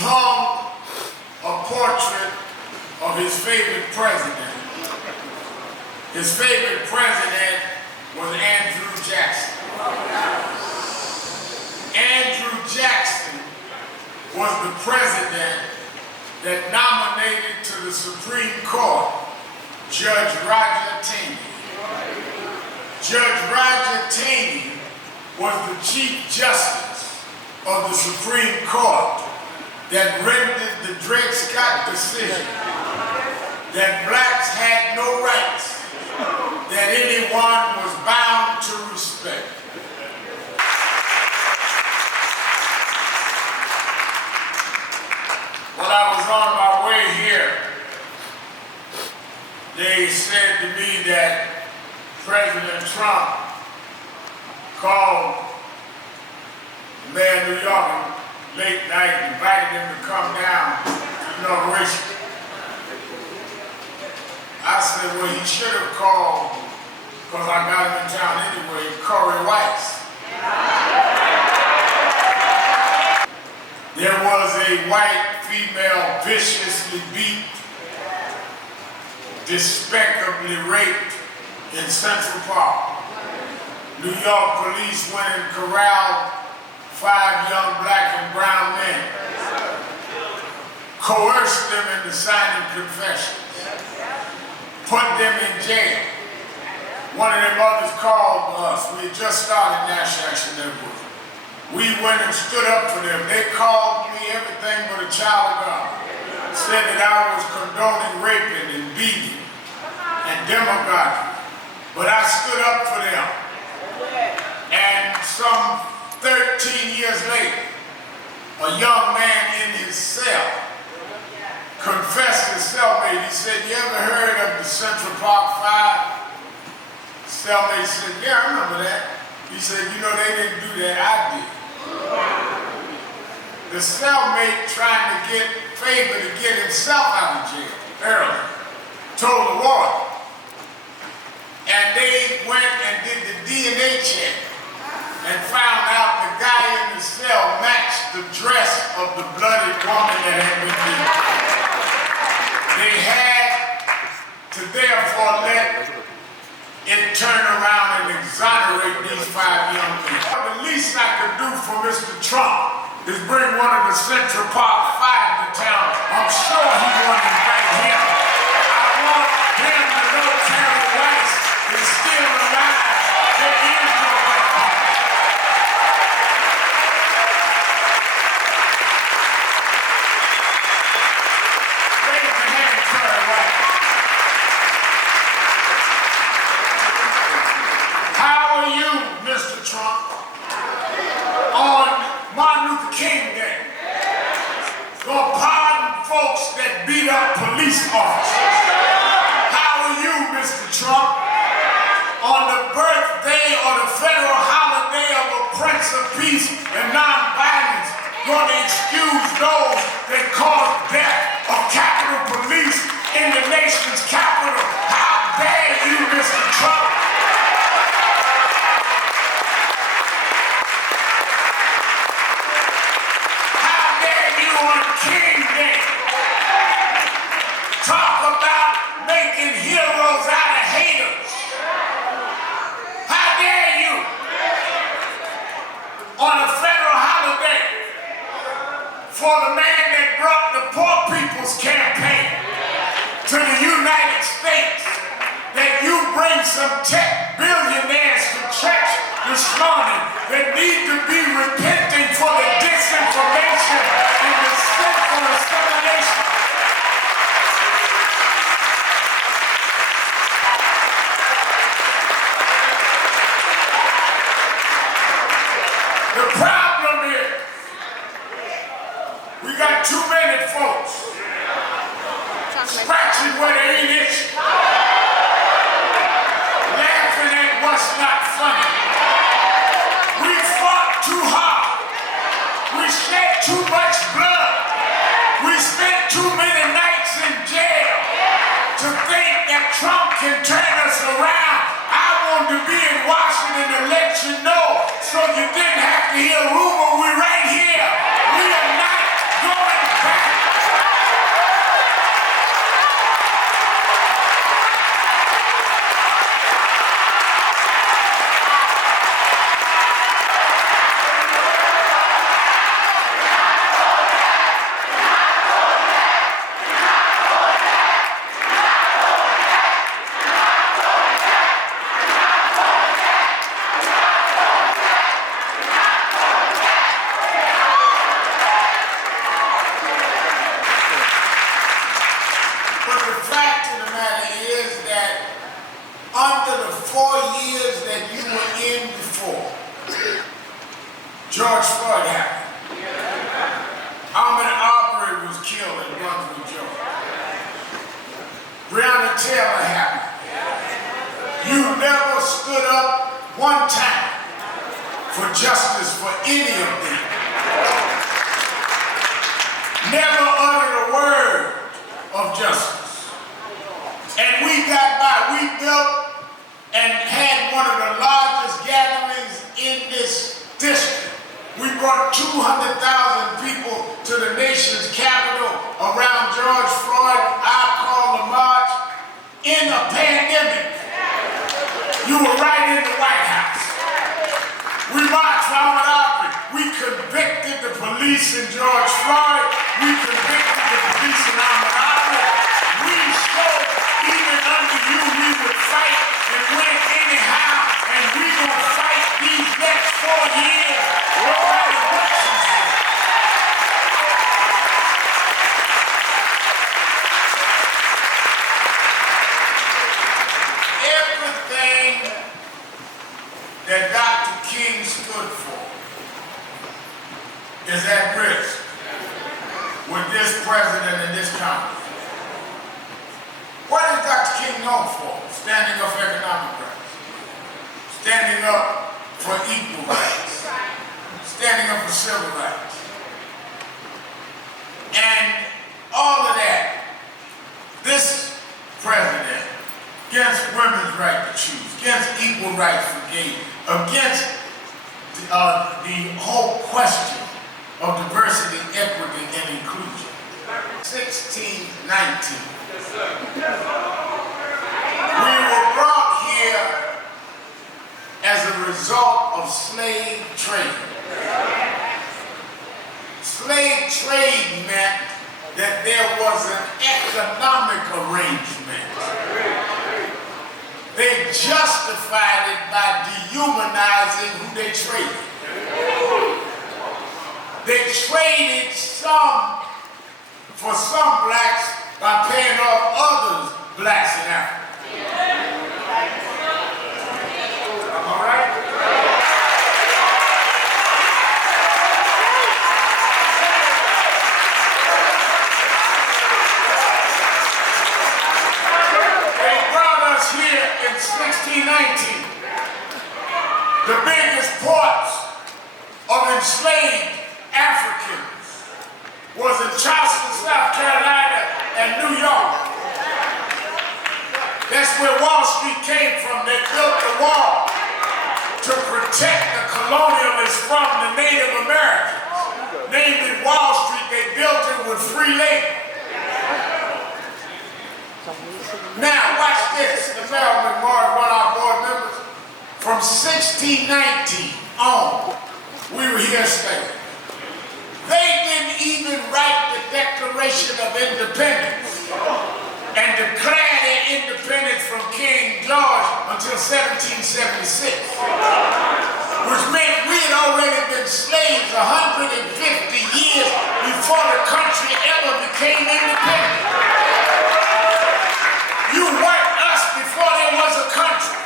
hung a portrait of his favorite president. His favorite president was Andrew Jackson. Andrew Jackson was the president that nominated to the Supreme Court Judge Roger Taney. Judge Roger Taney was the Chief Justice of the Supreme Court that rendered the Dred Scott decision that blacks had no rights that anyone was bound to respect. While I was on my way here, they said to me that President Trump called the mayor of New York late night, invited him to come down to the inauguration. I said, well, he should have called, because I got him in town anyway, Corey Weiss. There was a white female viciously beat, despicably raped in Central Park. New York police went and corralled 5 young black and brown men, coerced them into signing confessions, put them in jail. One of them others called us. We had just started National Action Network. We went and stood up for them. They called me everything but a child of God. Said that I was condoning raping and beating and demagoguing. But I stood up for them. And some 13 years later, a young man in his cell confessed his cellmate. He said, you ever heard of the Central Park 5? Cellmate said, yeah, I remember that. He said, you know, they didn't do that, I did. The cellmate trying to get favor to get himself out of jail early, told the warden. And they went and did the DNA check and found out the guy in the cell matched the dress of the bloody woman that had been beaten. They had to therefore let it turn around and exonerate these 5 young men. The least I could do for Mr. Trump is bring one of the Central Park 5 to town. I'm sure he won't invite him. I want him to know Terry Weiss is still alive. There is no way. Raise your hand, Terry Weiss. How are you, Mr. Trump, on Martin Luther King Day? Gonna pardon folks that beat up police officers. How are you, Mr. Trump, on the birthday or the federal holiday of a Prince of Peace and nonviolence, gonna excuse those that caused death of Capitol Police in the nation's capital? How dare you, Mr. Trump? King Day. Talk about making heroes out of haters. How dare you? On a federal holiday for the man that brought the Poor People's Campaign to the United States, that you bring some tech billionaires to church this morning that need to be repenting for the disinformation and the sinful assimilation. The problem is, we got too many folks scratching where they ain't itching, laughing at what's not funny. We fought too hard. We shed too much blood. We spent too many nights in jail to think that Trump can turn us around. I wanted to be in Washington to let you know so you didn't have to hear rumor. We're right here. We are not going justice for any of them. Never uttered a word of justice. And we got by, we built and had one of the largest gatherings in this district. We brought 200,000 people to the nation's capital around George Floyd. I call the march in a pandemic. You were right in the White House. We marched around with Aubrey. We convicted the police in George Floyd. We convicted the police in Aubrey. We showed even under you we would fight and win anyhow. And we're going to fight these next 4 years. No matter what you say. Everything that Dr. King stood for is at risk with this president and this Congress. What is Dr. King known for? Standing up for economic rights, standing up for equal rights, standing up for civil rights. And all of that, this president, against women's right to choose, against equal rights for gay, against the whole question of diversity, equity, and inclusion. 1619. We were brought here as a result of slave trade. Slave trade meant that there was an economic arrangement. They justified it by dehumanizing who they traded. They traded some for some blacks by paying off others blacks in Africa. All right? They brought us here in 1619. The biggest ports of enslaved Africans was in Charleston, South Carolina, and New York. That's where Wall Street came from. They built the wall to protect the colonialists from the Native Americans. Named it Wall Street, they built it with free labor. Now, watch this. The Mayor Memorial, one of our board members, from 1619 on, we were here slaves. They didn't even write the Declaration of Independence and declare their independence from King George until 1776, which meant we had already been slaves 150 years before the country ever became independent. You worked us before there was a country.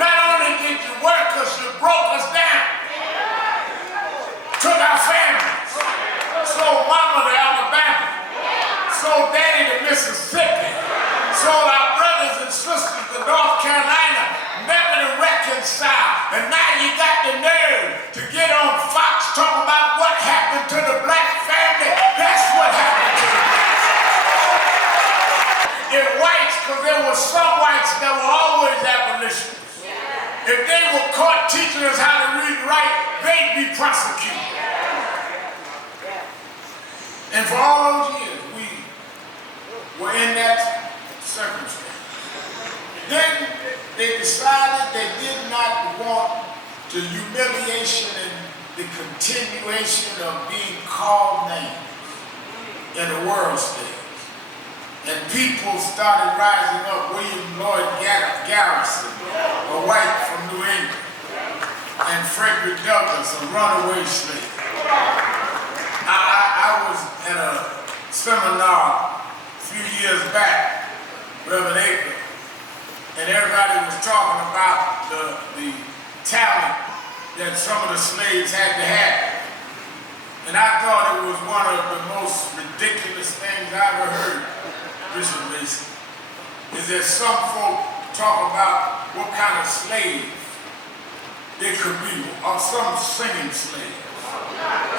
Not only did you work us, you broke us down. Took our families, sold mama to Alabama, sold daddy to Mississippi, sold our brothers and sisters to North Carolina, never to reconcile. And now you got the nerve to get on Fox talking about what happened to the black family. That's what happened to the black family. If whites, because there were some whites that were always abolitionists. If they were caught teaching us how to read and write, they'd be prosecuted. And for all those years, we were in that circumstance. Then they decided they did not want the humiliation and the continuation of being called names in the world stage. And people started rising up. William Lloyd Garrison, a white from New England, and Frederick Douglass, a runaway slave. I was at a seminar a few years back, Reverend Al, and everybody was talking about the talent that some of the slaves had to have. And I thought it was one of the most ridiculous things I ever heard, Bishop Mason, is that some folk talk about what kind of slave It could be some singing slaves,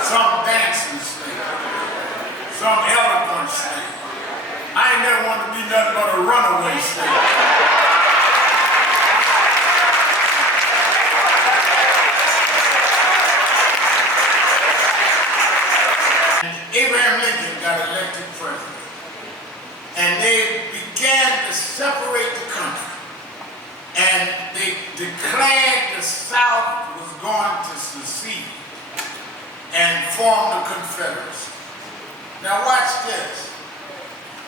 some dancing slaves, some eloquent slaves. I ain't never wanted to be nothing but a runaway slave. Abraham Lincoln got elected president, and they began to separate the country, and they declared the South was going to secede and form the Confederacy. Now watch this.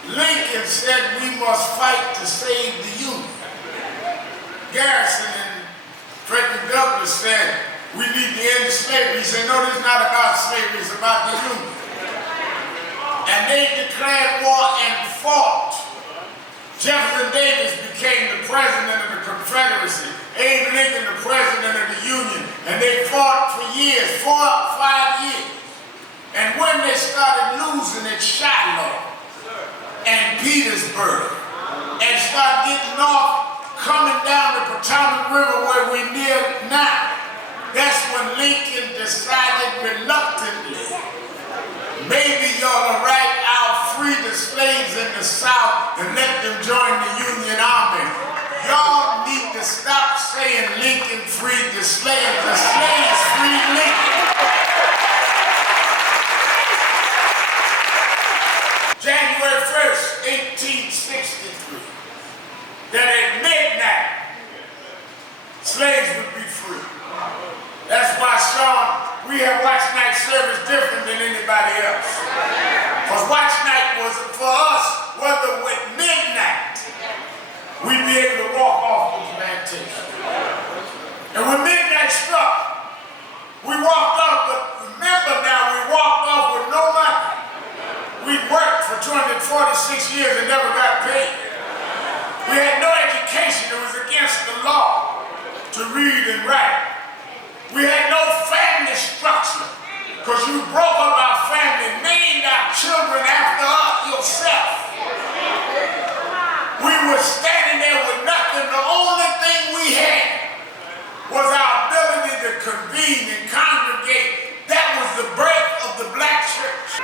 Lincoln said we must fight to save the Union. Garrison and Frederick Douglass said we need to end slavery. He said, no, this is not about slavery, it's about the Union. And they declared war and fought. Jefferson Davis became the president of the Confederacy, Abe Lincoln the president of the Union, and they fought for years, 4 or 5 years. And when they started losing at Shiloh and Petersburg, and started getting off, coming down the Potomac River where we're near now, that's when Lincoln decided reluctantly, maybe you ought to write out free the slaves in the South and let them join the Union Army. Y'all need to stop saying Lincoln freed the slaves. The slaves freed Lincoln. January 1st, 1863, that at midnight, slaves would be free. That's why, Sean, we have watch night service different than anybody else. Because watch night was for us, whether with midnight, we'd be able to walk off the plantation. And when midnight struck, we walked off, but remember now, we walked off with no money. We worked for 246 years and never got paid. We had no education. It was against the law to read and write. We had no family structure because you broke up our family, named our children after yourself. We were standing there with nothing. The only thing we had was our ability to convene and congregate. That was the birth of the black church.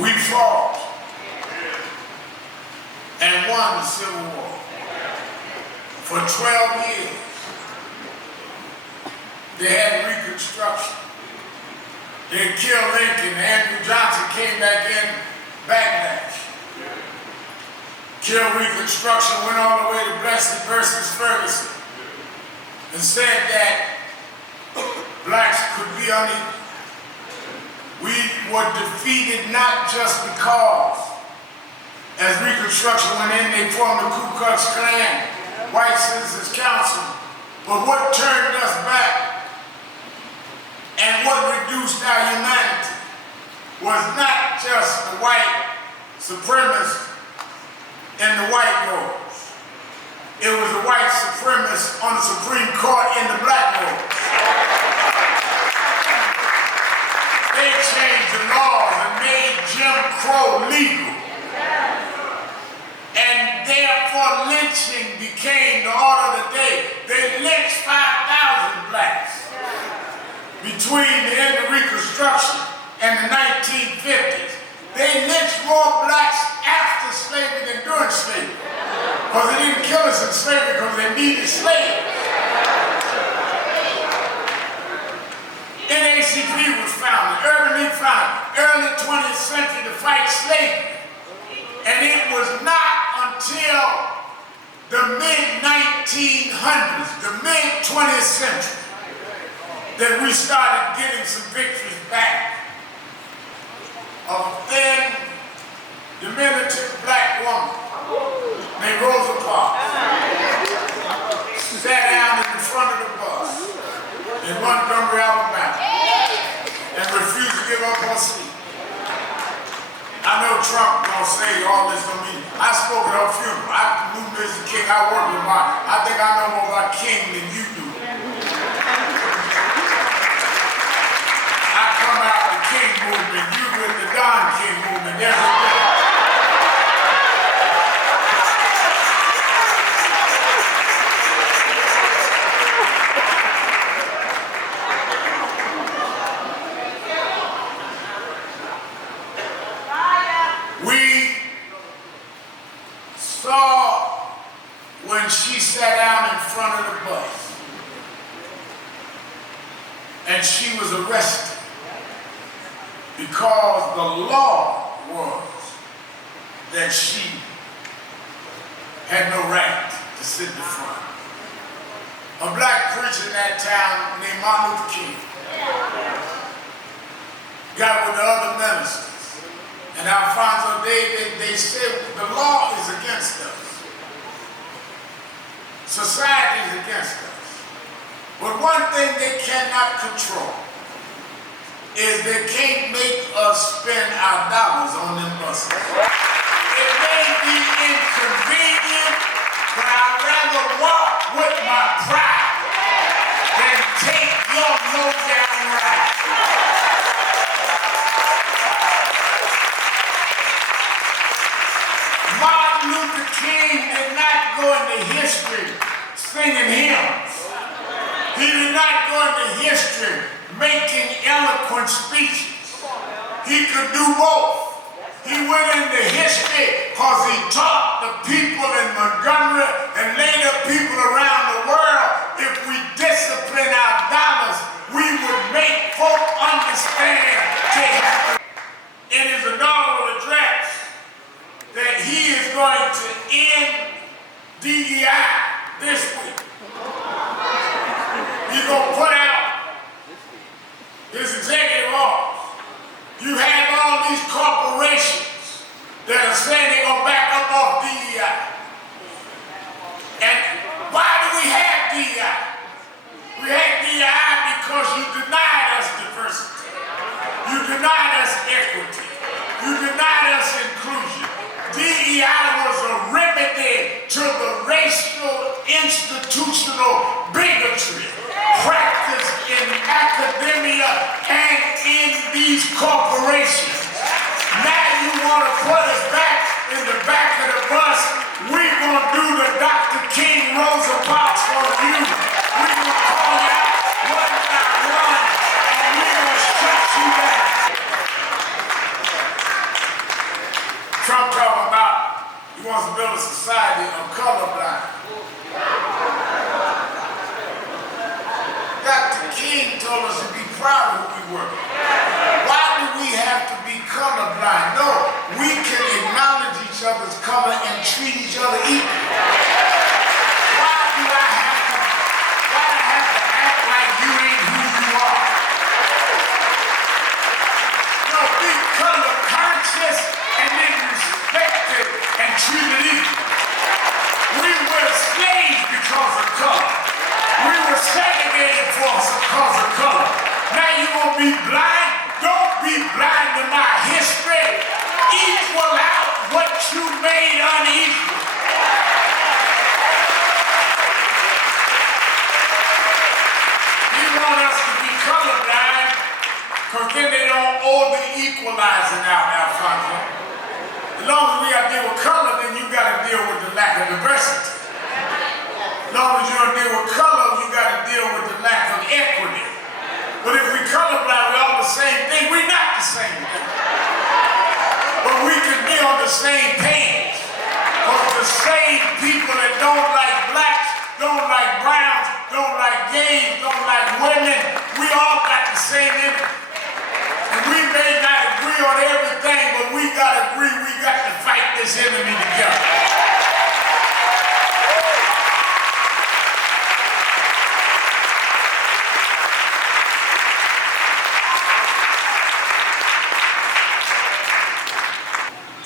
We fought and won the Civil War for 12 years. They had reconstruction. They killed Lincoln. Andrew Johnson came back in backlash. Killed reconstruction, went all the way to Plessy versus Ferguson, and said that blacks could be unequal. We were defeated not just because, as Reconstruction went in, they formed the Ku Klux Klan, White Citizens Council, but what turned us back and what reduced our humanity was not just the white supremacists in the white robes. It was the white supremacists on the Supreme Court in the black robes. They changed the laws and made Jim Crow legal. And therefore lynching became the order of the day. They lynched 5,000 blacks between the end of Reconstruction and the 1950s. They lynched more blacks after slavery than during slavery. Because they didn't kill us in slavery because they needed slaves. NAACP was founded, Urban League founded, early 20th century to fight slavery. And it was not until the mid-1900s, the mid-20th century, that we started getting some victories back of a thin, diminutive black woman named Rosa Parks. Sat down in the front of the bus in Montgomery, Alabama, and refused to give up her seat. I know Trump gonna say all this to me. I spoke at her funeral. I knew Mr. King. I worked with Martin. I think I know more about King than you do. I come out the King movement. You with the Don King movement. There's a difference. she was arrested because the law was that she had no right to sit in the front. A black preacher in that town named Martin Luther King got with the other ministers. And Alfonso, they said the law is against us. Society is against us. But one thing they cannot control is they can't make us spend our dollars on them buses. It may be inconvenient, but I'd rather walk with my pride than take your low-down ride. Martin Luther King did not go into history singing hymns. He did not go into history making eloquent speeches. He could do both. He went into history because he taught the people in Montgomery and later people around the world, if we discipline our dollars, we would make folk understand in his inaugural address that he is going to end DEI this week. He's going to put out his executive orders. You have all these corporations that are saying they're going to back up off DEI. And why do we have DEI? We have DEI because you denied us diversity. You denied us equity. You denied us inclusion. DEI was a remedy to the racial institutional bigotry practiced in academia and in these corporations. Now you want to put us back in the back of the bus. We're going to do the Dr. King Rosa Parks on you. We're going to call you out one by one, and we're going to shut you down. Trump talking about he wants to build a society of colorblind. Dr. King told us to be proud of who we were. Why do we have to be colorblind? No, we can acknowledge each other's color and treat each other equally. Why do I have to act like you ain't who you are? No, be color conscious and then respected and treated equally. We were slaves because of color. We were segregated because of color. Now you're going to be blind? Don't be blind to my history. Equal out what you made unequal. You want us to be colorblind because then they don't owe the equalizing out, Alfonso. As long as we got to deal with color, then you got to deal with the lack of diversity. As long as you don't deal with color, you got to deal with the lack of equity. But if we colorblind, we're all the same thing. We're not the same thing. But we can be on the same page. Because the same people that don't like blacks, don't like browns, don't like gays, don't like women, we all got the same image. And we may not agree on everything, but we got to agree we got to fight this enemy together.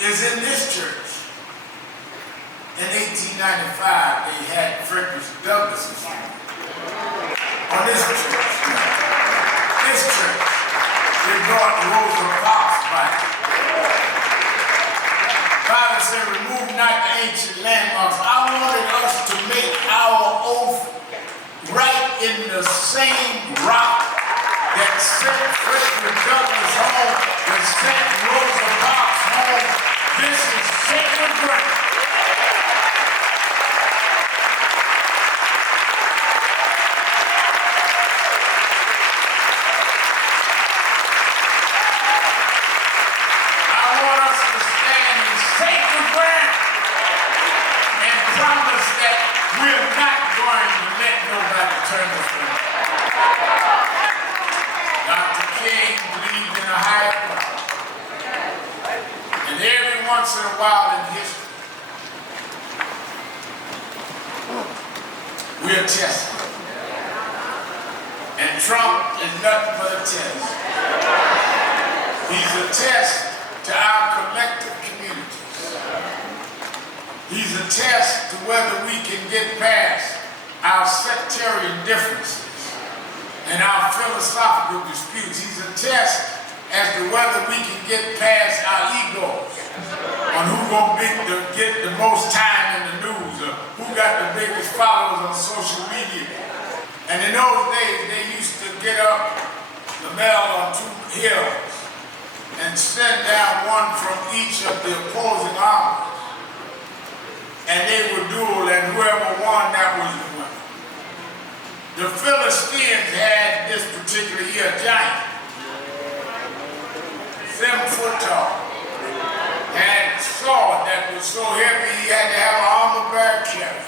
Is in this church. In 1895, they had Frederick Douglass's funeral. On this church, they brought Rosa Parks back. Bible said, remove not the ancient landmarks. I wanted us to make our oath right in the same rock that sent Frederick Douglass home, that sent Rosa Parks home. This is sacred ground. I want us to stand in sacred ground and promise that we're not going to let nobody turn us around. Dr. King believed in a higher power. And every once in a while in history, we are tested. And Trump is nothing but a test. He's a test to our collective communities. He's a test to whether we can get past our sectarian differences and our philosophical disputes. He's a test as to whether we can get past our egos on who's going to get the most time in the news or who got the biggest followers on social media. And in those days, they used to get up the mail on 2 hills and send down one from each of the opposing armies. And they would duel, and whoever won, that was the winner. The Philistines had this particular year a giant, 7 foot tall, had a sword that was so heavy he had to have an armor-bearer carry.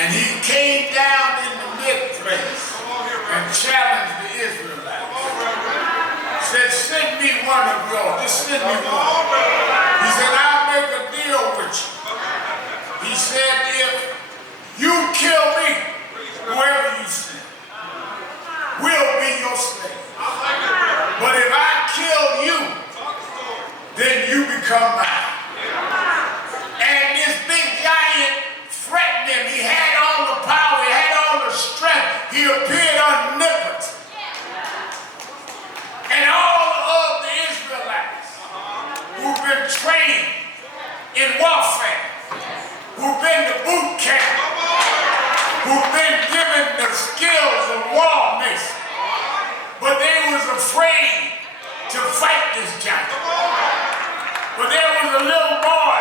And he came down in the mid-place and challenged the Israelites. Said, send me one of yours, just send me one. He said, I'll make a deal with you. He said, if you kill me, whoever you send will be your slave. But if I kill you, then you become mine. And this big giant threatened him. He had all the power, he had all the strength. He appeared omnipotent. And all of the Israelites who've been trained in warfare, who've been to boot camp, who've been given the skills of war mission, but they was afraid to fight this giant. But there was a little boy.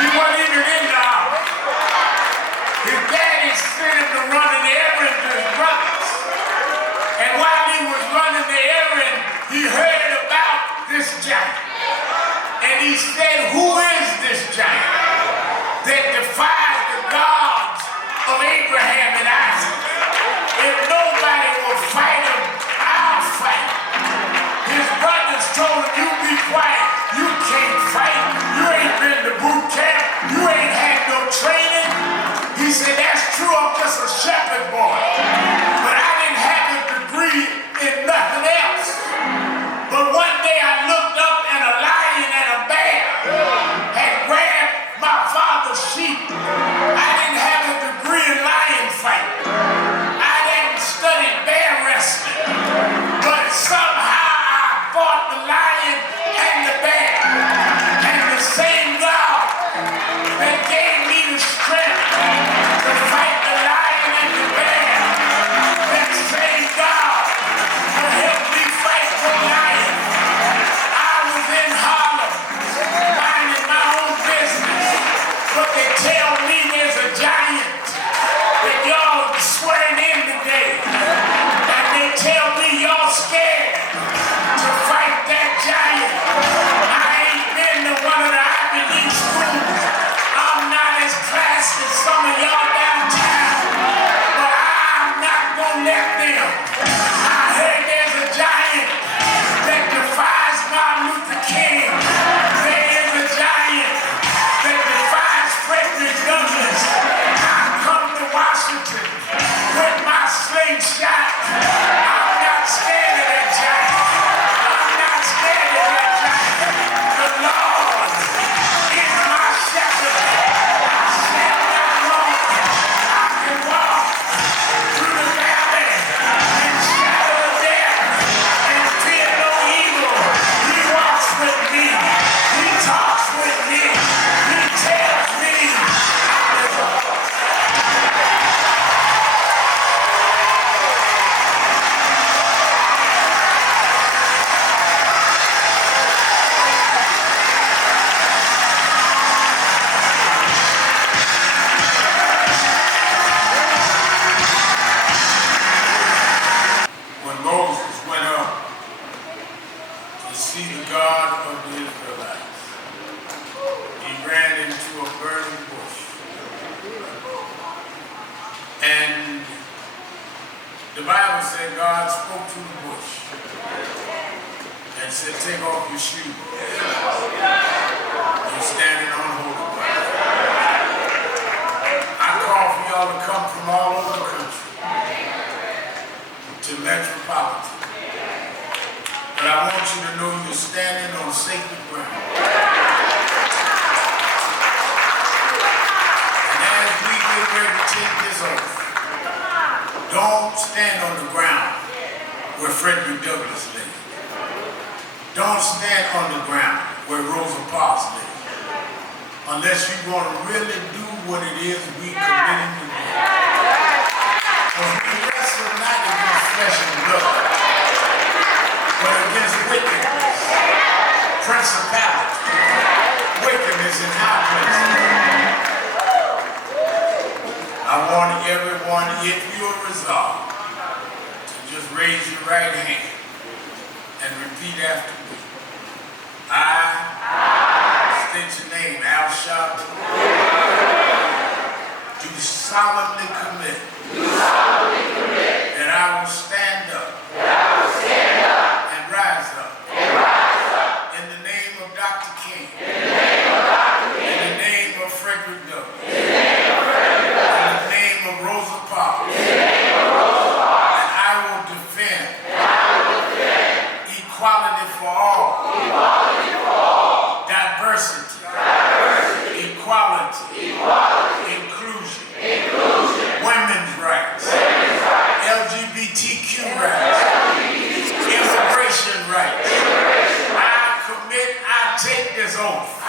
He wasn't even in the army. His daddy sent him to run an errand to his brothers. And while he was running the errand, he heard about this giant. And he said, who is this giant that defies the gods of Abraham and Isaac? If nobody will fight him, I'll fight. His brothers told him, you be quiet. You can't fight. You ain't been to boot camp. You ain't had no training. He said, that's true. I'm just a shepherd boy. But I didn't have a degree in nothing else. But one day I looked up and a lion and a bear had grabbed that God spoke to the bush and said, take off your shoes. You're standing on holy ground. I call for y'all to come from all over the country to Metropolitan. But I want you to know you're standing on sacred ground. And as we get ready to take this oath, don't stand on the ground where Frederick Douglass lay. Don't stand on the ground where Rosa Parks lay. Unless you're going to really do what it is we committed to do. Because we wrestle not against flesh and blood, but against wickedness, principality, wickedness in high places. I want everyone, if you're resolved, to just raise your right hand and repeat after me. I state your name, Al Sharpton, do solemnly commit that I will stand up and rise up in the name of Dr. King, in the name of Frederick Douglass, in the name of Rosa Parks, and I will defend equality for all, diversity, equality, inclusion, women's rights, LGBTQ rights, immigration rights. I take this oath